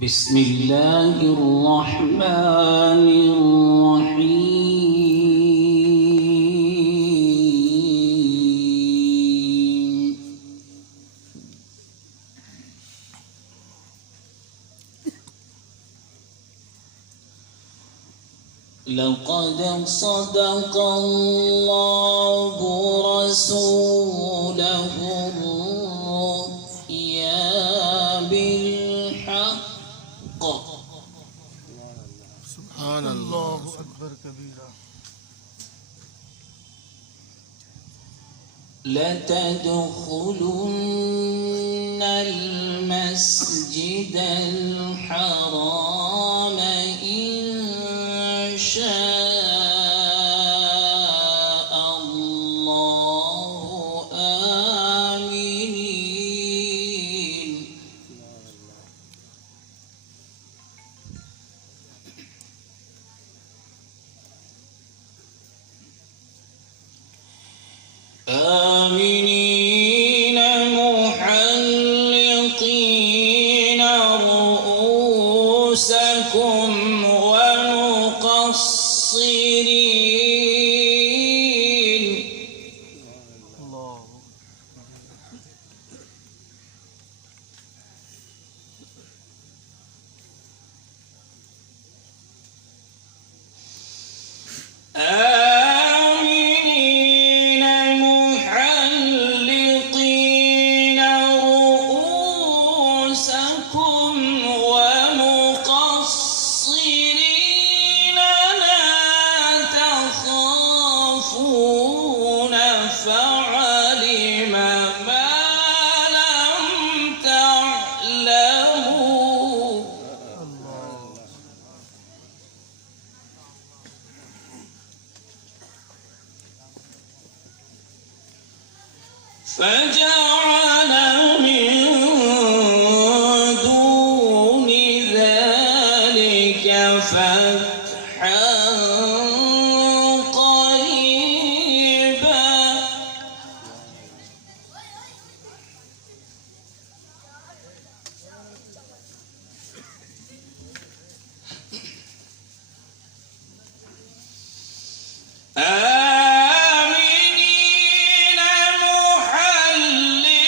بسم الله الرحمن الرحيم. لقد صدق الله رسوله الرؤيا بالحق. سبحان الله أكبر كبيرا. لتدخلن المسجد الحرام إن شاء الله آمنين. آمنين محلقين رؤوسكم ومقصرين. الله آمنين محلقين رؤوسكم ومقصرين لا تخافون فعلم ما لم تعلموا. فجعل من دون ذلك فتحا قريبا. آمنين محلقين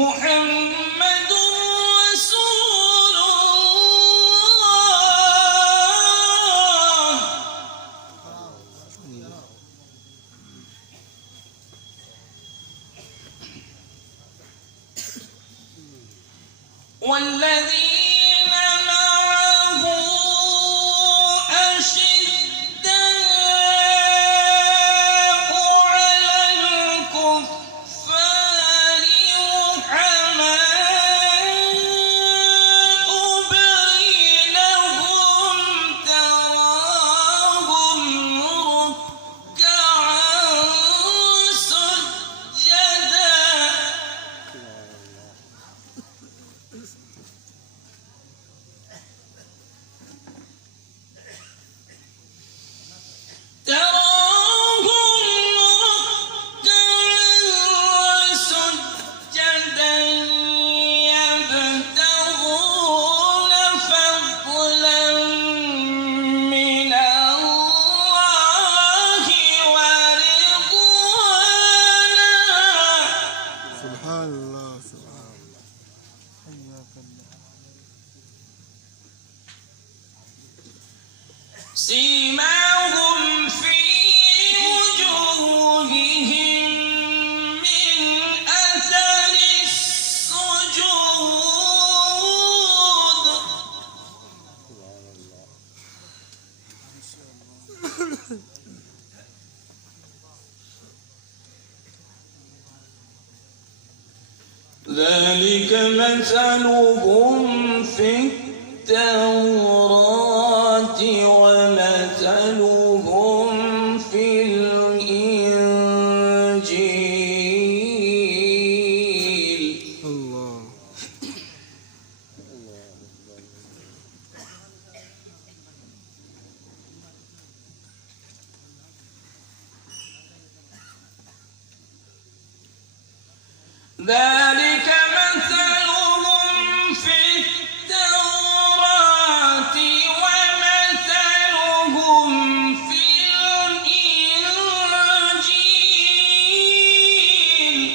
محمد رسول الله والذين معه أشداء على الكفار رحماء بينهم تراهم ركعا سجدا يبتغون فضلا من الله ورضوانا سبحان الله سبحان الله حياك الله سيماهم في وجوههم من أثر السجود ذلك مثلهم في التوراة ومثلهم في الإنجيل الله ذلك مثلهم في التوراة ومثلهم في الإنجيل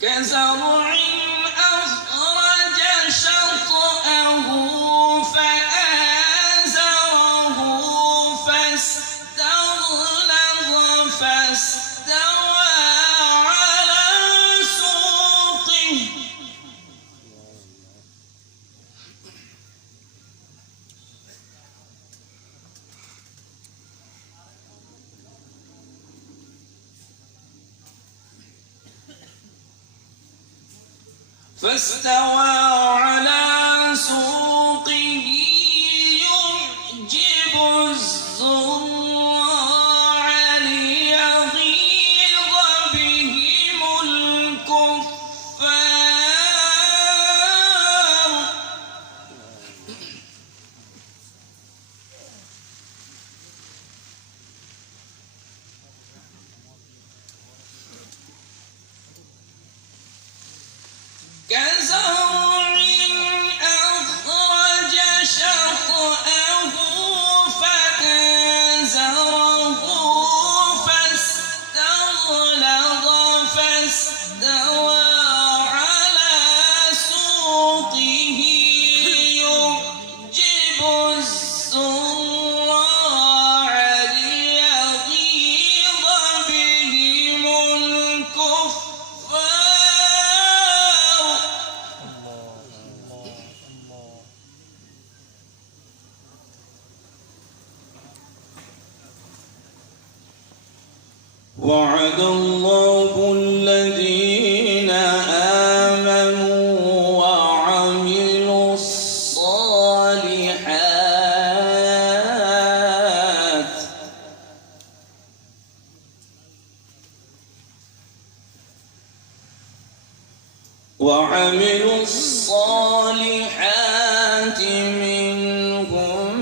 كزرع أخرج شطأه فآزره فاستغلظ فاستوى على سوقه يعجب الزراع ليغيظ بهم الكفار كزرع أخرج شطأه فآزره فاستغلظ فاستوى على سوقه يعجب الزراع ليغيظ بهم الكفار وعد الله الذين آمنوا وعملوا الصالحات منهم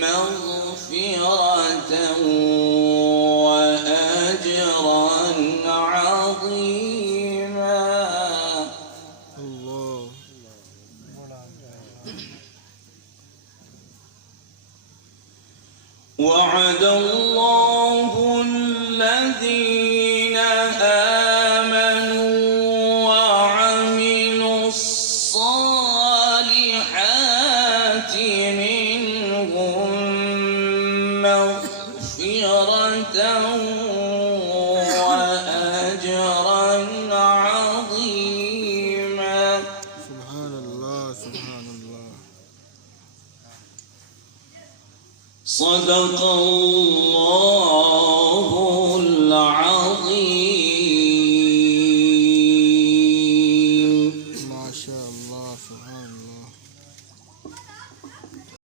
مغفرة وأجرا عظيما الله وعد الله الذين آمنوا وعملوا الصالحات منهم مغفرة وأجرا عظيما. سبحان الله سبحان الله. صدق الله